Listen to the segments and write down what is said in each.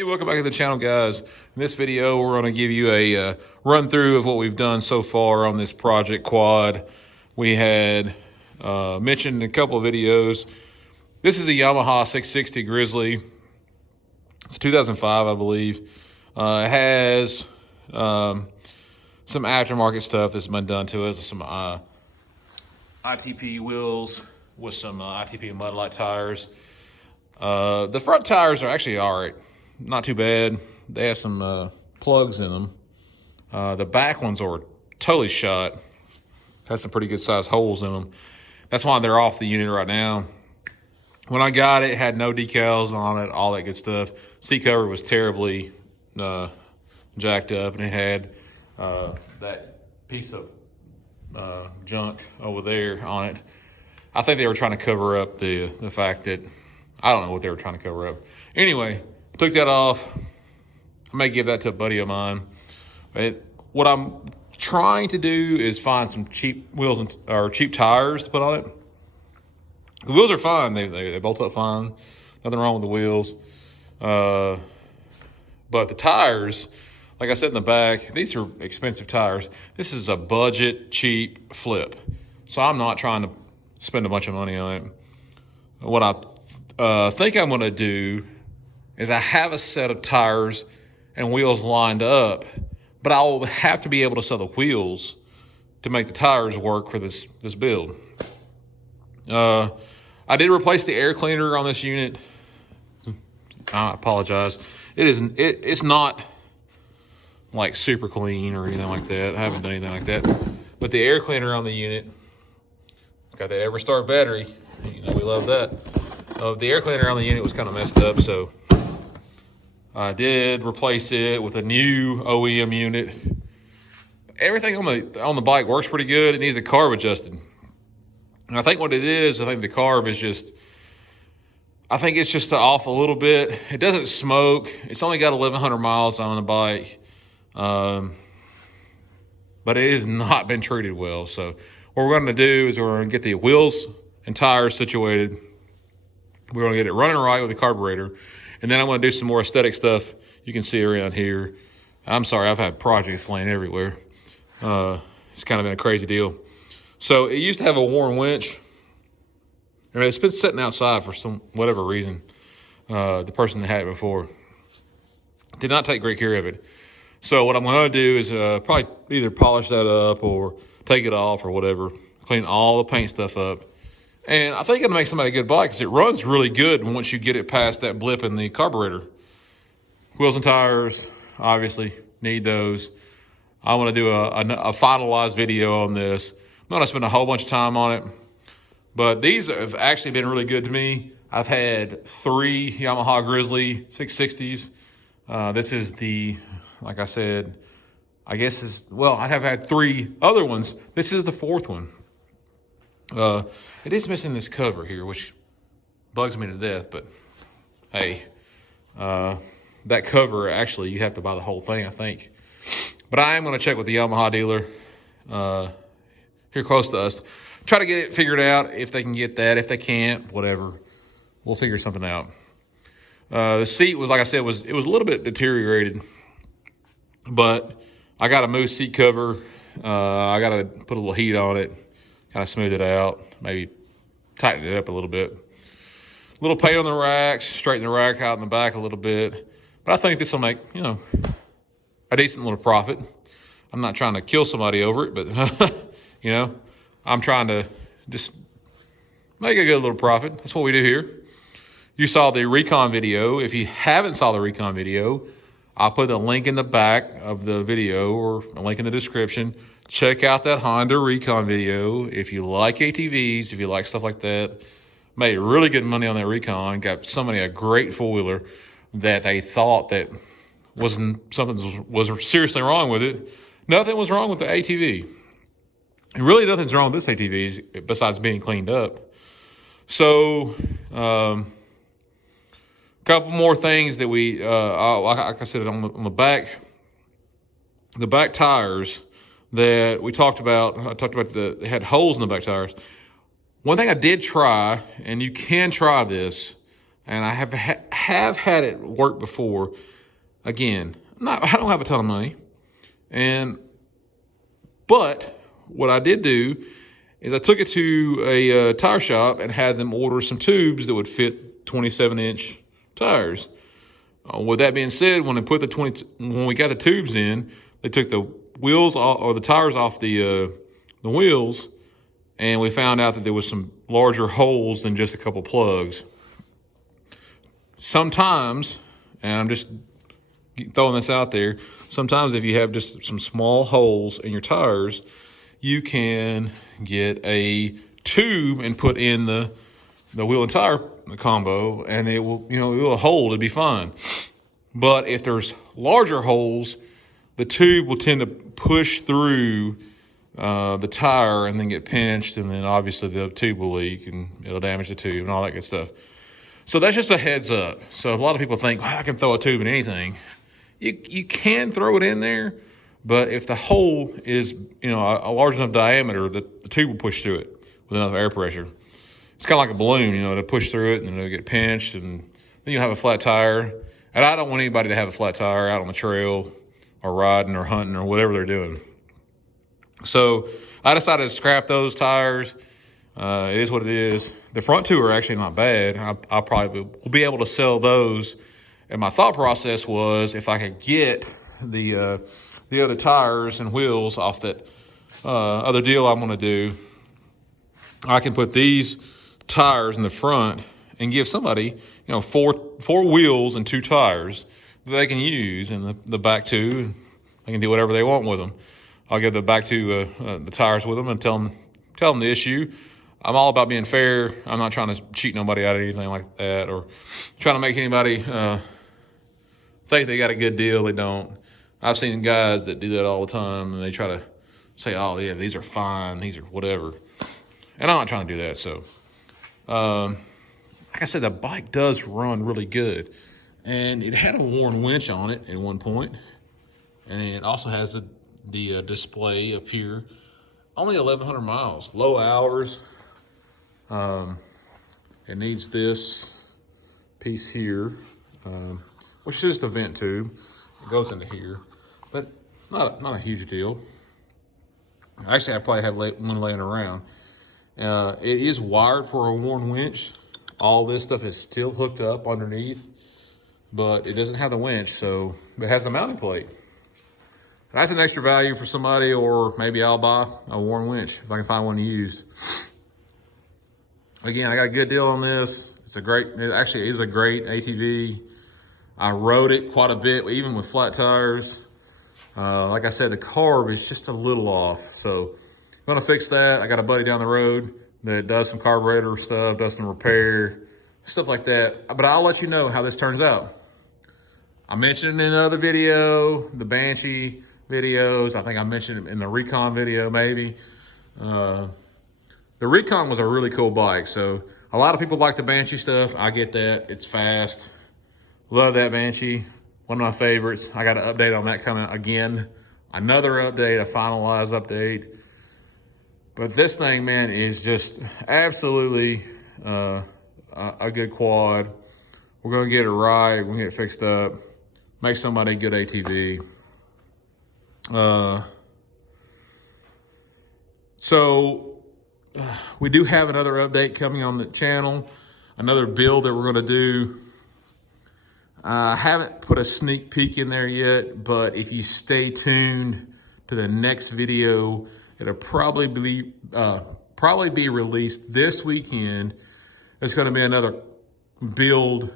Hey, welcome back to the channel, guys. In this video, we're going to give you a run through of what we've done so far on this project quad. We had mentioned in a couple of videos. This is a Yamaha 660 Grizzly. It's 2005, I believe. It has some aftermarket stuff that's been done to it. Some ITP wheels with some ITP Mudlight tires. The front tires are actually all right. Not too bad. They have some plugs in them. The back ones are totally shot. Has some pretty good sized holes in them. That's why they're off the unit right now. When I got it, it had no decals on it, all that good stuff. Seat cover was terribly jacked up, and it had that piece of junk over there on it. I think they were trying to cover up the fact that, I don't know what they were trying to cover up. Anyway, took that off. I may give that to a buddy of mine. What I'm trying to do is find some cheap wheels or cheap tires to put on it. The wheels are fine. They bolt up fine. Nothing wrong with the wheels. But the tires, like I said in the back, these are expensive tires. This is a budget, cheap flip. So I'm not trying to spend a bunch of money on it. What I think I'm going to do is I have a set of tires and wheels lined up, but I will have to be able to sell the wheels to make the tires work for this build. I did replace the air cleaner on this unit. I apologize. It's not like super clean or anything like that. I haven't done anything like that. But the air cleaner on the unit, got that EverStart battery. You know, we love that. The air cleaner on the unit was kind of messed up, so I did replace it with a new OEM unit. Everything on the bike works pretty good. It needs a carb adjusted. And I think what it is, I think the carb is just, I think it's just off a little bit. It doesn't smoke. It's only got 1,100 miles on the bike. But it has not been treated well. So what we're going to do is we're going to get the wheels and tires situated. We're going to get it running right with the carburetor. And then I'm going to do some more aesthetic stuff you can see around here. I'm sorry, I've had projects laying everywhere. It's kind of been a crazy deal. So it used to have a worn winch. I mean, it's been sitting outside for whatever reason. The person that had it before did not take great care of it. So what I'm going to do is probably either polish that up or take it off or whatever. Clean all the paint stuff up. And I think it'll make somebody a good bike because it runs really good once you get it past that blip in the carburetor. Wheels and tires, obviously, need those. I want to do a finalized video on this. I'm not going to spend a whole bunch of time on it. But these have actually been really good to me. I've had 3 Yamaha Grizzly 660s. This is the, like I said, I have had 3 other ones. This is the 4th one. It is missing this cover here, which bugs me to death, but hey, that cover, actually, you have to buy the whole thing, I think. But I am going to check with the Yamaha dealer here close to us. Try to get it figured out if they can get that. If they can't, whatever. We'll figure something out. The seat was, like I said, it was a little bit deteriorated, but I got a move seat cover. I got to put a little heat on it, kind of smooth it out, maybe tighten it up a little bit. A little paint on the racks, straighten the rack out in the back a little bit. But I think this will make, a decent little profit. I'm not trying to kill somebody over it, but, I'm trying to just make a good little profit. That's what we do here. You saw the recon video. If you haven't saw the recon video, I'll put a link in the back of the video or a link in the description. Check out that Honda recon video. If you like ATVs, if you like stuff like that, made really good money on that recon. Got somebody a great four-wheeler that they thought that something was seriously wrong with it. Nothing was wrong with the ATV. And really nothing's wrong with this ATV besides being cleaned up. So, a couple more things that we, like I said, on the back tires that we talked about. I talked about they had holes in the back tires. One thing I did try, and you can try this, and I have have had it work before. Again, I don't have a ton of money, but what I did do is I took it to a tire shop and had them order some tubes that would fit 27-inch tires. With that being said, when we got the tubes in, they took the wheels off, or the tires off the wheels, and we found out that there was some larger holes than just a couple plugs. Sometimes, and I'm just throwing this out there, sometimes if you have just some small holes in your tires, you can get a tube and put in the wheel and tire combo, and it will hold, it'll be fine. But if there's larger holes, the tube will tend to push through the tire and then get pinched, and then obviously the tube will leak and it'll damage the tube and all that good stuff. So that's just a heads up. So a lot of people think, well, I can throw a tube in anything. You can throw it in there, but if the hole is a large enough diameter, the tube will push through it with enough air pressure. It's kind of like a balloon, to push through it, and it'll get pinched, and then you'll have a flat tire. And I don't want anybody to have a flat tire out on the trail or riding or hunting or whatever they're doing. So I decided to scrap those tires. It is what it is. The front two are actually not bad. I probably will be able to sell those. And my thought process was, if I could get the other tires and wheels off that other deal I'm going to do, I can put these tires in the front and give somebody, four wheels and 2 tires that they can use, and the back two, they can do whatever they want with them. I'll give the back two the tires with them and tell them the issue. I'm all about being fair. I'm not trying to cheat nobody out of anything like that, or trying to make anybody think they got a good deal. They don't. I've seen guys that do that all the time, and they try to say, oh yeah, these are fine, these are whatever. And I'm not trying to do that. So, like I said, the bike does run really good. And it had a worn winch on it at one point. And it also has the display up here. Only 1,100 miles, low hours. It needs this piece here, which is just a vent tube. It goes into here, but not a huge deal. Actually, I probably have one laying around. It is wired for a worn winch. All this stuff is still hooked up underneath, but it doesn't have the winch, so it has the mounting plate. That's an extra value for somebody, or maybe I'll buy a worn winch if I can find one used. Again, I got a good deal on this. It actually is a great ATV. I rode it quite a bit, even with flat tires. Like I said, the carb is just a little off, so I'm gonna fix that. I got a buddy down the road that does some carburetor stuff, does some repair, stuff like that. But I'll let you know how this turns out. I mentioned it in another video, the Banshee videos. I think I mentioned it in the Recon video, maybe. The Recon was a really cool bike. So a lot of people like the Banshee stuff. I get that. It's fast. Love that Banshee. One of my favorites. I got an update on that coming again. Another update, a finalized update. But this thing, man, is just absolutely a good quad. We're going to get it right. We're going to get it fixed up. Make somebody a good ATV. So we do have another update coming on the channel. Another build that we're going to do. I haven't put a sneak peek in there yet, but if you stay tuned to the next video, it'll probably be released this weekend. It's going to be another build,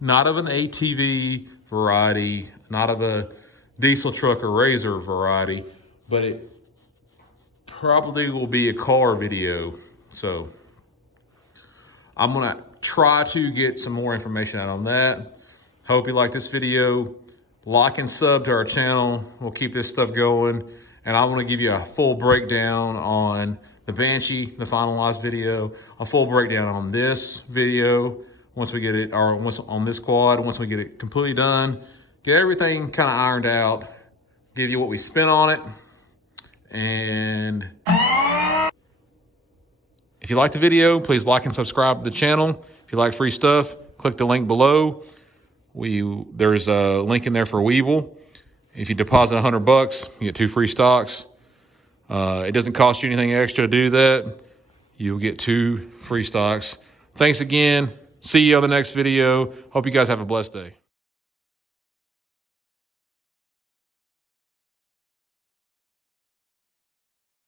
not of an ATV variety, not of a diesel truck or razor variety, but it probably will be a car video. So I'm going to try to get some more information out on that. Hope you like this video. Like and sub to our channel. We'll keep this stuff going. And I want to give you a full breakdown on the Banshee, the finalized video, a full breakdown on this video once we get it, or once on this quad, once we get it completely done, get everything kind of ironed out, give you what we spent on it. And if you like the video, please like and subscribe to the channel. If you like free stuff, click the link below. There's a link in there for Weeble. If you deposit $100, you get 2 free stocks. It doesn't cost you anything extra to do that. You'll get 2 free stocks. Thanks again. See you on the next video. Hope you guys have a blessed day.